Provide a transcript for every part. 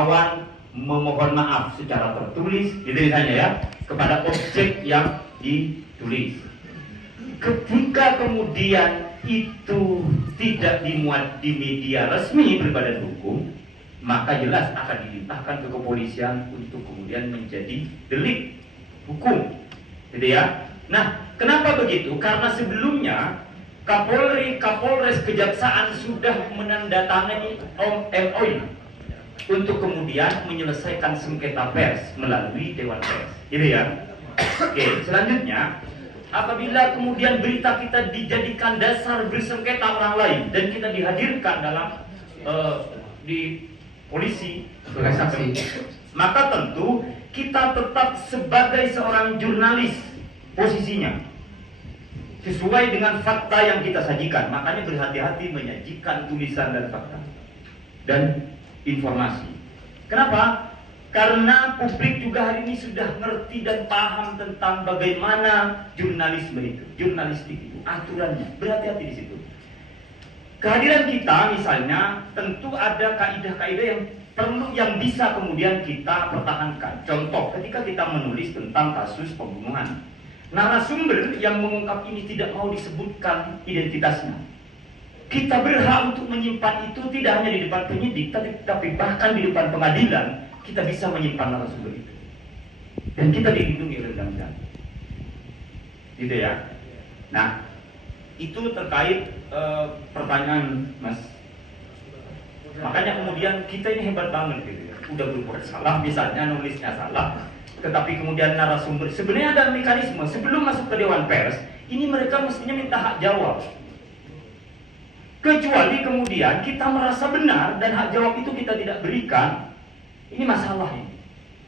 kawan memohon maaf secara tertulis, gitu misalnya ya, kepada objek yang ditulis. Ketika kemudian itu tidak dimuat di media resmi berbadan hukum, maka jelas akan dilimpahkan ke kepolisian untuk kemudian menjadi delik hukum, gitu ya. Nah, kenapa begitu? Karena sebelumnya Kapolri, Kapolres, Kejaksaan sudah menandatangani MOU untuk kemudian menyelesaikan sengketa pers melalui Dewan Pers, gitu ya. Oke, selanjutnya, apabila kemudian berita kita dijadikan dasar bersengketa orang lain dan kita dihadirkan dalam di polisi, maka tentu kita tetap sebagai seorang jurnalis posisinya sesuai dengan fakta yang kita sajikan. Makanya berhati-hati menyajikan tulisan dan fakta dan informasi. Kenapa? Karena publik juga hari ini sudah ngerti dan paham tentang bagaimana jurnalisme itu, jurnalistik itu, aturannya. Berhati-hati di situ. Kehadiran kita misalnya tentu ada kaidah-kaidah yang perlu, yang bisa kemudian kita pertahankan. Contoh, ketika kita menulis tentang kasus pembunuhan, narasumber yang mengungkap ini tidak mau disebutkan identitasnya. Kita berhak untuk menyimpan itu tidak hanya di depan penyidik, tapi bahkan di depan pengadilan kita bisa menyimpan narasumber itu. Dan kita dilindungi oleh undang-undang. Gitu ya. Nah, itu terkait pertanyaan Mas. Makanya kemudian kita ini hebat banget gitu ya. Udah berbuat salah, misalnya nulisnya salah, tetapi kemudian narasumber, sebenarnya ada mekanisme sebelum masuk ke Dewan Pers, ini mereka mestinya minta hak jawab. Kecuali kemudian kita merasa benar dan hak jawab itu kita tidak berikan, ini masalah ini.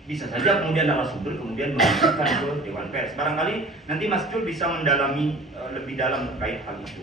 Bisa saja kemudian narasumber kemudian mengajukan ke Dewan Pers. Barangkali nanti Mas Jul bisa mendalami lebih dalam terkait hal itu.